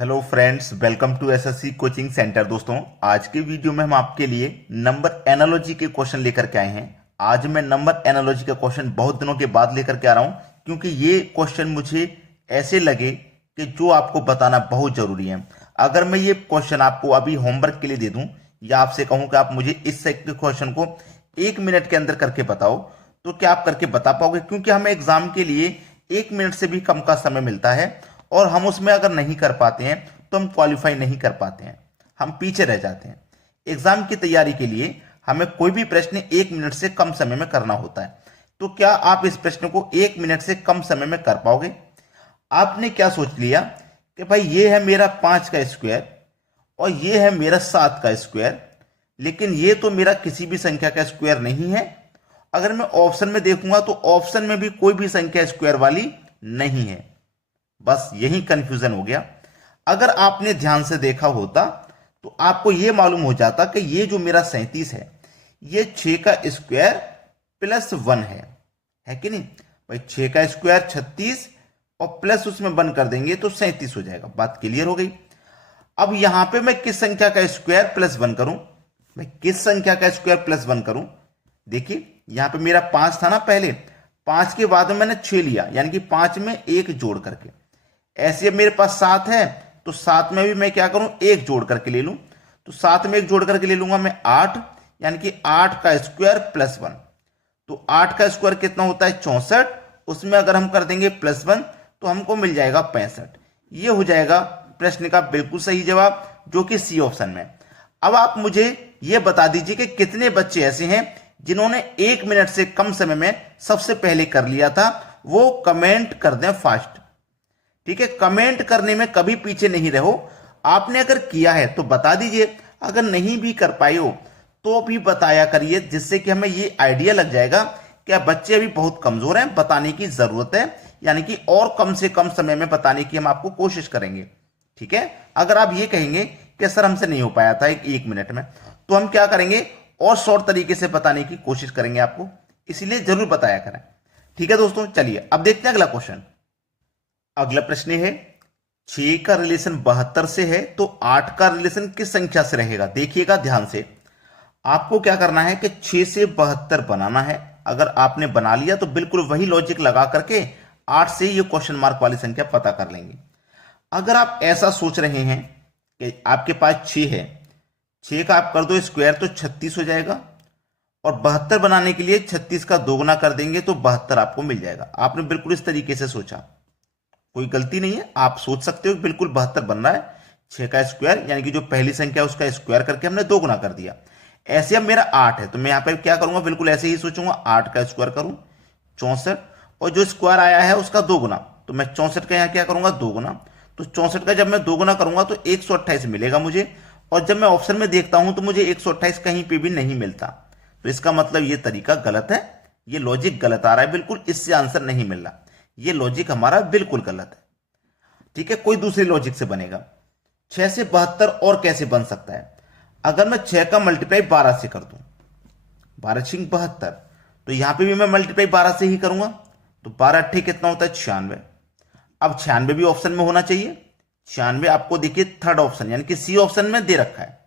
Hello friends, welcome to SSC coaching centre. दोस्तों, आज के वीडियो में हम आपके लिए नंबर एनालॉजी के क्वेश्चन लेकर के आए हैं। आज मैं नंबर एनालॉजी का क्वेश्चन बहुत दिनों के बाद लेकर के आ रहा हूं, क्योंकि ये क्वेश्चन मुझे ऐसे लगे कि जो आपको बताना बहुत जरूरी है। अगर मैं ये क्वेश्चन आपको अभी होमवर्क के लिए दे दूं या आपसे कहूं कि आप मुझे इस क्वेश्चन को 1 मिनट के अंदर करके बताओ, तो क्या आप करके बता पाओगे? क्योंकि हमें एग्जाम के लिए 1 मिनट से भी कम का समय मिलता है, और हम उसमें अगर नहीं कर पाते हैं तो हम क्वालिफाई नहीं कर पाते हैं, हम पीछे रह जाते हैं। एग्जाम की तैयारी के लिए हमें कोई भी प्रश्न 1 मिनट से कम समय में करना होता है। तो क्या आप इस प्रश्न को 1 मिनट से कम समय में कर पाओगे? आपने क्या सोच लिया कि भाई ये है मेरा 5 का स्क्वायर और ये है मेरा 7 का स्क्वायर, लेकिन ये तो मेरा किसी भी संख्या का स्क्वायर नहीं है। अगर मैं ऑप्शन में देखूंगा तो ऑप्शन में भी कोई भी संख्या स्क्वायर वाली नहीं है। बस यही कंफ्यूजन हो गया। अगर आपने ध्यान से देखा होता तो आपको यह मालूम हो जाता कि ये जो मेरा 37 है, ये 6 का स्क्वायर प्लस 1 है कि नहीं भाई? 6 का स्क्वायर 36 और प्लस उसमें 1 कर देंगे तो 37 हो जाएगा। बात क्लियर हो गई। अब यहां पे मैं किस संख्या का स्क्वायर प्लस 1 करूं? मैं किस संख्या का स्क्वायर प्लस 1 करूं? देखिए, यहां पे मेरा 5 था ना, पहले 5 के बाद में मैंने 6 लिया, यानी कि 5 में 1 जोड़ करके। ऐसे अब मेरे पास 7 है तो 7 में भी मैं क्या करूं, 1 जोड़ करके ले लूं। तो 7 में 1 जोड़ करके ले लूंगा मैं 8, यानी कि 8 का स्क्वायर प्लस 1। तो 8 का स्क्वायर कितना होता है? 64। उसमें अगर हम कर देंगे प्लस 1 तो हमको मिल जाएगा 65। ये हो जाएगा प्रश्न का बिल्कुल सही जवाब, जो कि सी ऑप्शन में। अब आप मुझे यह बता दीजिए कि कितने बच्चे ऐसे हैं जिन्होंने 1 मिनट से कम समय में सबसे पहले कर लिया था। वो कमेंट कर दें फास्ट। ठीक है, कमेंट करने में कभी पीछे नहीं रहो। आपने अगर किया है तो बता दीजिए, अगर नहीं भी कर पाए हो तो भी बताया करिए, जिससे कि हमें ये आइडिया लग जाएगा कि बच्चे अभी बहुत कमजोर हैं, बताने की जरूरत है, यानी कि और कम से कम समय में बताने की हम आपको कोशिश करेंगे। ठीक है, अगर आप ये कहेंगे कि सर हमसे नहीं हो पाया था 1 मिनट में, तो हम क्या करेंगे, और शॉर्ट तरीके से बताने की कोशिश करेंगे आपको, इसलिए जरूर बताया करें। ठीक है दोस्तों, चलिए अब देखते हैं अगला क्वेश्चन। अगला प्रश्न है, 6 का रिलेशन 72 से है तो 8 का रिलेशन किस संख्या से रहेगा? देखिएगा ध्यान से। आपको क्या करना है कि 6 से 72 बनाना है। अगर आपने बना लिया तो बिल्कुल वही लॉजिक लगा करके 8 से ये क्वेश्चन मार्क वाली संख्या पता कर लेंगे। अगर आप ऐसा सोच रहे हैं कि आपके पास 6 है, 6 का आप कर दो स्क्वायर तो 36 हो जाएगा, और 72 बनाने के लिए 36 का दोगुना कर देंगे तो 72 आपको मिल जाएगा। आपने बिल्कुल इस तरीके से सोचा, कोई गलती नहीं है। आप सोच सकते हो बिल्कुल 72 बन रहा है। 6 का स्क्वायर यानी कि जो पहली संख्या है उसका स्क्वायर करके हमने दो गुना कर दिया। ऐसे अब मेरा 8 है तो मैं यहां पर क्या करूंगा, बिल्कुल ऐसे ही सोचूंगा, 8 का स्क्वायर करूं 64, और जो स्क्वायर आया है उसका दो गुना, तो मैं 64 का यहां क्या करूंगा, दो गुना। तो 64 का जब मैं दो गुना करूंगा तो 128 मिलेगा मुझे, और जब मैं ऑप्शन में देखता हूं तो मुझे 128 कहीं पे भी नहीं मिलता। तो इसका मतलब ये तरीका गलत है, ये लॉजिक गलत आ रहा है, बिल्कुल इससे आंसर नहीं मिल रहा। ये लॉजिक हमारा बिल्कुल गलत है। ठीक है, कोई दूसरी लॉजिक से बनेगा। 6 से 72 और कैसे बन सकता है? अगर मैं 6 का मल्टीप्लाई 12 से कर दूं, 12 छिंग 72, तो यहां पे भी मैं मल्टीप्लाई 12 से ही करूंगा, तो 12 अट्ठे कितना होता है, 96। अब 96 भी ऑप्शन में होना चाहिए। 96 आपको देखिए थर्ड ऑप्शन यानी कि सी ऑप्शन में दे रखा है,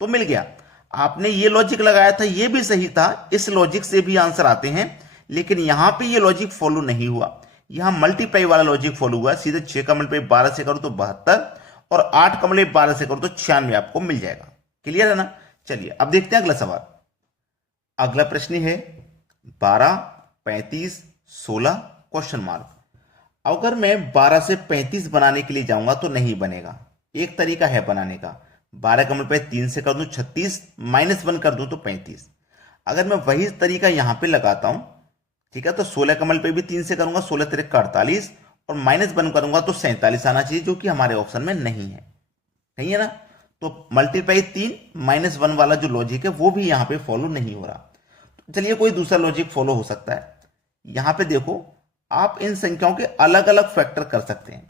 तो मिल गया। आपने ये लॉजिक लगाया था, ये भी सही था, इस लॉजिक से भी आंसर आते हैं, लेकिन यहां पे ये लॉजिक फॉलो नहीं हुआ। यहां मल्टीप्लाई वाला लॉजिक फॉलो हुआ। सीधे 6 का मल्टीप्लाई 12 से करो तो 72, और 8 का मल्टीप्लाई 12 से करो तो 96 आपको मिल जाएगा। क्लियर है ना? चलिए अब देखते हैं अगला सवाल। अगला प्रश्न है 12, 35, 16 क्वेश्चन मार्क। अगर मैं 12 से 35 बनाने के लिए जाऊंगा तो नहीं बनेगा। एक तरीका है बनाने का, 12 का मल्टीप्लाई 3 से कर दूं 36, -1 कर दूं तो 35। अगर मैं वही तरीका यहां पे लगाता हूं, ठीक है, तो 16 कमल पे भी 3 से करूंगा, 16 तेरे 48, और -1 करूंगा तो 47 आना चाहिए, जो कि हमारे ऑप्शन में नहीं है। नहीं है ना? तो मल्टीप्लाई 3 -1 वाला जो लॉजिक है वो भी यहां पे फॉलो नहीं हो रहा। तो चलिए कोई दूसरा लॉजिक फॉलो हो सकता है। यहां पे देखो, आप इन संख्याओं के अलग अलग फैक्टर कर सकते हैं।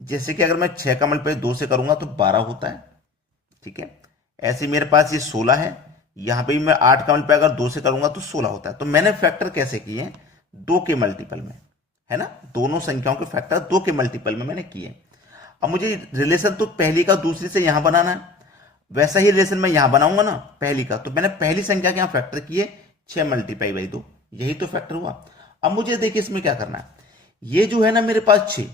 जैसे कि अगर मैं 6 का मल्टीप्लाई 2 से करूंगा तो 12 होता है। ठीक है, ऐसे मेरे पास ये 16 है, यहां पे भी मैं 8 का मल्टीप्लाई अगर 2 से करूंगा तो 16 होता है। तो मैंने फैक्टर कैसे किए? 2 के मल्टीपल में, है ना? दोनों संख्याओं के फैक्टर 2 के मल्टीपल में मैंने किए। अब मुझे रिलेशन तो पहली का दूसरी से यहां बनाना है, वैसा ही रिलेशन मैं यहां बनाऊंगा ना पहली का, तो मैंने पहली संख्या के यहां फैक्टर किए 6 मल्टीप्लाई बाई 2, यही तो फैक्टर हुआ। अब मुझे देखिए इसमें क्या करना है, ये जो है ना मेरे पास 6,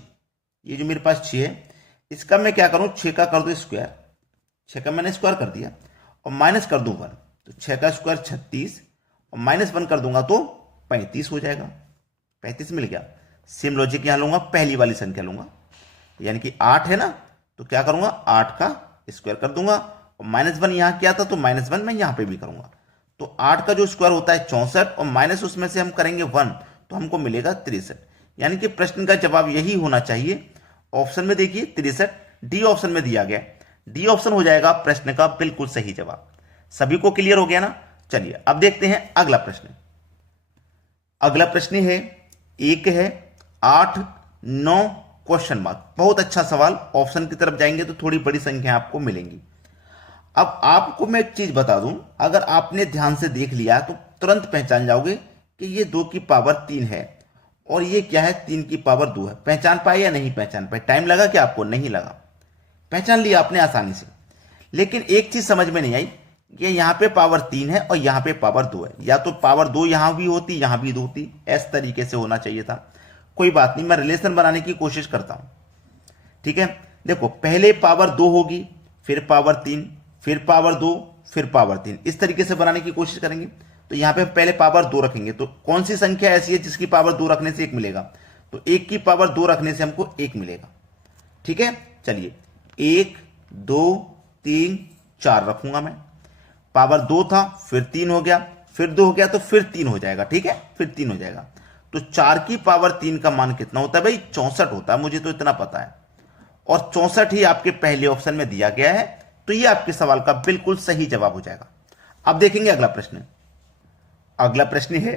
ये जो मेरे पास 6 है, इसका मैं क्या करूं, 6 का कर दो स्क्वायर, 6 का मैंने स्क्वायर कर दिया और माइनस कर दूं 1, तो 6 का स्क्वायर 36 और माइनस 1 कर दूंगा तो 35 हो जाएगा, 35 मिल गया। सेम लॉजिक यहां लूंगा, पहली वाली संख्या लूंगा, यानी कि 8 है ना, तो क्या करूंगा 8 का स्क्वायर कर दूंगा और माइनस 1 यहां किया था तो माइनस 1 मैं यहां पे भी करूंगा, तो 8 का जो स्क्वायर होता है 64 और माइनस उसमें से हम करेंगे 1, तो हमको मिलेगा 63। यानी कि प्रश्न का जवाब यही होना चाहिए। ऑप्शन में देखिए 63 डी ऑप्शन में दिया गया, डी ऑप्शन हो जाएगा प्रश्न का बिल्कुल सही जवाब। सभी को क्लियर हो गया ना। चलिए अब देखते हैं अगला प्रश्न। अगला प्रश्न है एक है 8 9 क्वेश्चन मार्क, बहुत अच्छा सवाल। ऑप्शन की तरफ जाएंगे तो थोड़ी बड़ी संख्या आपको मिलेंगी। अब आपको मैं एक चीज बता दूं, अगर आपने ध्यान से देख लिया तो तुरंत पहचान जाओगे कि ये 2 की पावर 3 है और ये क्या है 3 की पावर 2 है। पहचान पाए या नहीं पहचान पाए? टाइम लगा कि आपको? नहीं लगा, पहचान लिया आपने आसानी से। लेकिन एक चीज समझ में नहीं आई कि यहां पे पावर 3 है और यहां पे पावर 2 है, या तो पावर 2 यहां भी होती यहां भी होती, इस तरीके से होना चाहिए था। कोई बात नहीं, मैं रिलेशन बनाने की कोशिश करता हूं, ठीक है। देखो पहले पावर 2 होगी, फिर पावर 3, फिर पावर 2, फिर पावर 3, इस तरीके से बनाने की कोशिश करेंगे। तो यहां पे पहले पावर 2 रखेंगे, तो कौन सी संख्या ऐसी है जिसकी पावर 2 रखने से 1 मिलेगा? तो 1 की पावर 2 रखने से हमको 1 मिलेगा, ठीक है। चलिए 1 2 3 4 रखूंगा मैं, पावर 2 था फिर 3 हो गया, फिर 2 हो गया तो फिर 3 हो जाएगा, ठीक है, फिर 3 हो जाएगा। तो 4 की पावर 3 का मान कितना होता है भाई? 64 होता है, मुझे तो इतना पता है, और 64 ही आपके पहले ऑप्शन में दिया गया है, तो ये आपके सवाल का बिल्कुल सही जवाब हो जाएगा। अब देखेंगे अगला प्रश्न। अगला प्रश्न है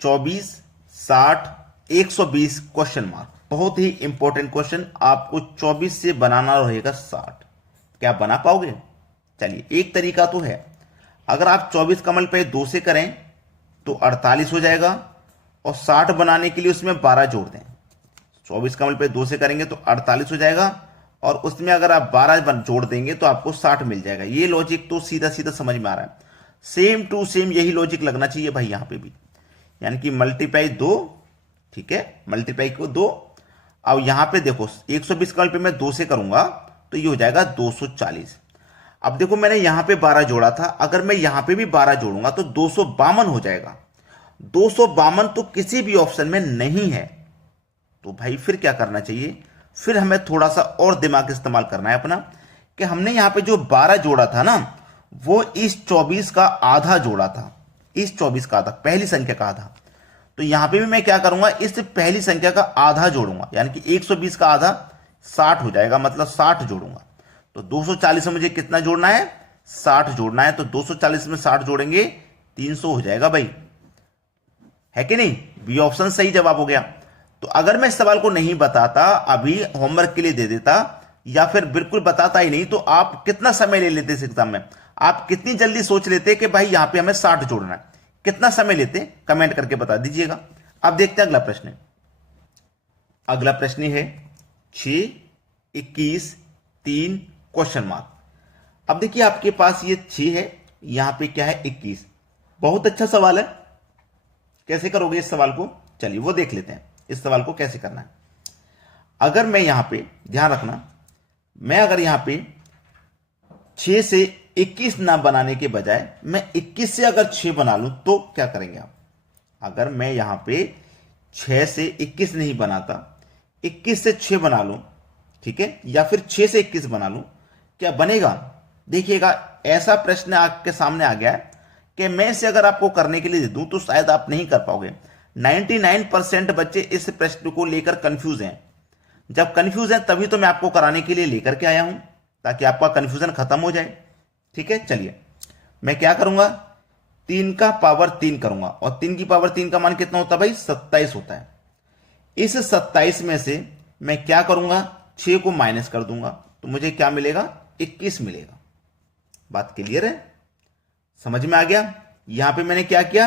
24 60 120 क्वेश्चन मार्क, बहुत ही इंपॉर्टेंट क्वेश्चन। आपको 24 से बनाना रहेगा 60, क्या बना पाओगे? चलिए एक तरीका तो है, अगर आप 24 कमल पे 2 से करें तो 48 हो जाएगा, और 60 बनाने के लिए उसमें 12 जोड़ दें। 24 कमल पे 2 से करेंगे तो 48 हो जाएगा, और उसमें अगर आप 12 जोड़ देंगे तो आपको 60 मिल जाएगा। ये लॉजिक तो सीधा सीधा समझ में आ रहा है, सेम टू सेम यही लॉजिक लगना चाहिए भाई यहां पे भी, यानी कि मल्टीप्लाई 2, ठीक है, मल्टीप्लाई को 2। अब यहां पे देखो 120 कमल पे मैं 2 से करूंगा तो ये हो जाएगा 240। अब देखो मैंने यहां पे 12 जोड़ा था, अगर मैं यहां पे भी 12 जोड़ूंगा तो 252 हो जाएगा। 252 तो किसी भी ऑप्शन में नहीं है, तो भाई फिर क्या करना चाहिए? फिर हमें थोड़ा सा और दिमाग इस्तेमाल करना है अपना, कि हमने यहां पे जो 12 जोड़ा था ना, वो इस 24 का आधा जोड़ा था, इस 24 का आधा, पहली संख्या का आधा। तो यहां पे भी मैं क्या करूंगा, इस पहली संख्या का आधा जोड़ूंगा, यानी कि 120 का आधा 60 हो जाएगा, मतलब 60 जोड़ूंगा। तो 240 में मुझे कितना जोड़ना है? 60 जोड़ना है, तो 240 में 60 जोड़ेंगे 300 हो जाएगा भाई, है कि नहीं? बी ऑप्शन सही जवाब हो गया। तो अगर मैं इस सवाल को नहीं बताता, अभी होमवर्क के लिए दे देता, या फिर बिल्कुल बताता ही नहीं, तो आप कितना समय ले लेते इस एग्जाम में? आप कितनी जल्दी सोच लेते कि भाई यहां पे हमें 60 जोड़ना है? कितना समय लेते? कमेंट करके बता दीजिएगा। अब देखते हैं अगला प्रश्न। अगला प्रश्न है 6 21 3 क्वेश्चन मार्क। अब देखिए आपके पास ये 6 है, यहां पे क्या है 21। बहुत अच्छा सवाल है, कैसे करोगे इस सवाल को? चलिए वो देख लेते हैं इस सवाल को कैसे करना है। अगर मैं यहां पे, ध्यान रखना, मैं अगर यहां पे 6 से 21 ना बनाने के बजाय मैं 21 से अगर 6 बना लूं तो क्या करेंगे आप? अगर मैं यहां पे 6 से 21 नहीं बनाता, 21 से 6 बना लूं, ठीक है, या फिर 6 से 21 बना लूं, क्या बनेगा? देखिएगा ऐसा प्रश्न आपके सामने आ गया है कि मैं इसे अगर आपको करने के लिए दे दूं तो शायद आप नहीं कर पाओगे। 99% बच्चे इस प्रश्न को लेकर कंफ्यूज हैं। जब कंफ्यूज हैं तभी तो मैं आपको कराने के लिए लेकर के आया हूं, ताकि आपका कंफ्यूजन खत्म हो जाए, ठीक है। चलिए मैं क्या करूंगा, 3 का पावर 3 करूंगा, और 3 की पावर 3 का मान कितना होता है भाई? 27 होता है। इस 27 में से मैं क्या करूंगा, 6 को माइनस कर दूंगा, तो मुझे क्या मिलेगा? 21 मिलेगा। बात क्लियर है? समझ में आ गया? यहां पे मैंने क्या किया,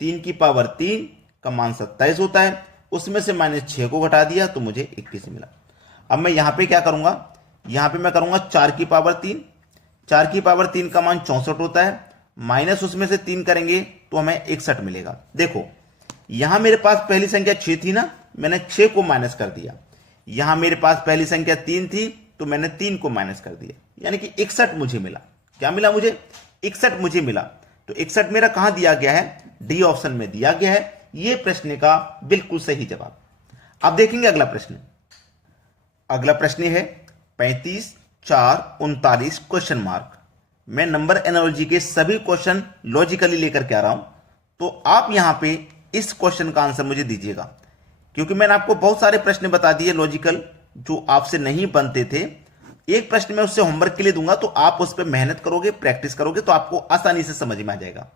3 की पावर 3 का मान 27 होता है, उसमें से -6 को घटा दिया तो मुझे 21 मिला। अब मैं यहां पे क्या करूंगा, यहां पे मैं करूंगा 4 की पावर 3। 4 की पावर 3 का मान 64 होता है, माइनस उसमें से 3 करेंगे तो हमें 61 मिलेगा। देखो यहां मेरे पास पहली संख्या 6 थी ना, मैंने 6 को माइनस कर दिया। यहां मेरे पास पहली संख्या 3 थी तो मैंने 3 को माइनस कर दिया, यानी कि 61 मुझे मिला। क्या मिला मुझे? 61 मुझे मिला। तो 61 मेरा कहां दिया गया है? डी ऑप्शन में दिया गया है। यह प्रश्न का बिल्कुल सही जवाब। अब देखेंगे अगला प्रश्न। अगला प्रश्न है 35 4 39 क्वेश्चन मार्क। मैं नंबर एनालॉजी के सभी क्वेश्चन लॉजिकली लेकर के आ रहा हूं, तो आप यहां पे इस क्वेश्चन का आंसर मुझे दीजिएगा, क्योंकि मैंने आपको बहुत सारे प्रश्न बता दिए लॉजिकल जो आपसे नहीं बनते थे। एक प्रश्न मैं उससे होमवर्क के लिए दूंगा, तो आप उस पर मेहनत करोगे, प्रैक्टिस करोगे, तो आपको आसानी से समझ में आ जाएगा।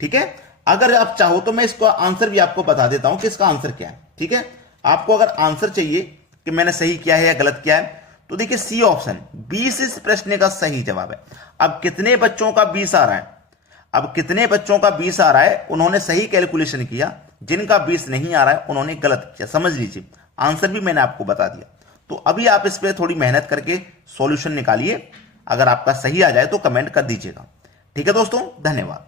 ठीक है, अगर आप चाहो तो मैं इसका आंसर भी आपको बता देता हूं कि इसका आंसर क्या है। ठीक है, आपको अगर आंसर चाहिए कि मैंने सही किया है या गलत किया है, तो देखिए सी ऑप्शन 20 इस प्रश्न का सही जवाब है। अब कितने बच्चों का 20 आ रहा है? अब कितने बच्चों का 20 आ रहा है, उन्होंने सही कैलकुलेशन किया, जिनका 20 नहीं आ रहा है उन्होंने गलत किया। समझ लीजिए, आंसर भी मैंने आपको बता दिया। तो अभी आप इस पे थोड़ी मेहनत करके सॉल्यूशन निकालिए। अगर आपका सही आ जाए तो कमेंट कर दीजिएगा। ठीक है दोस्तों, धन्यवाद।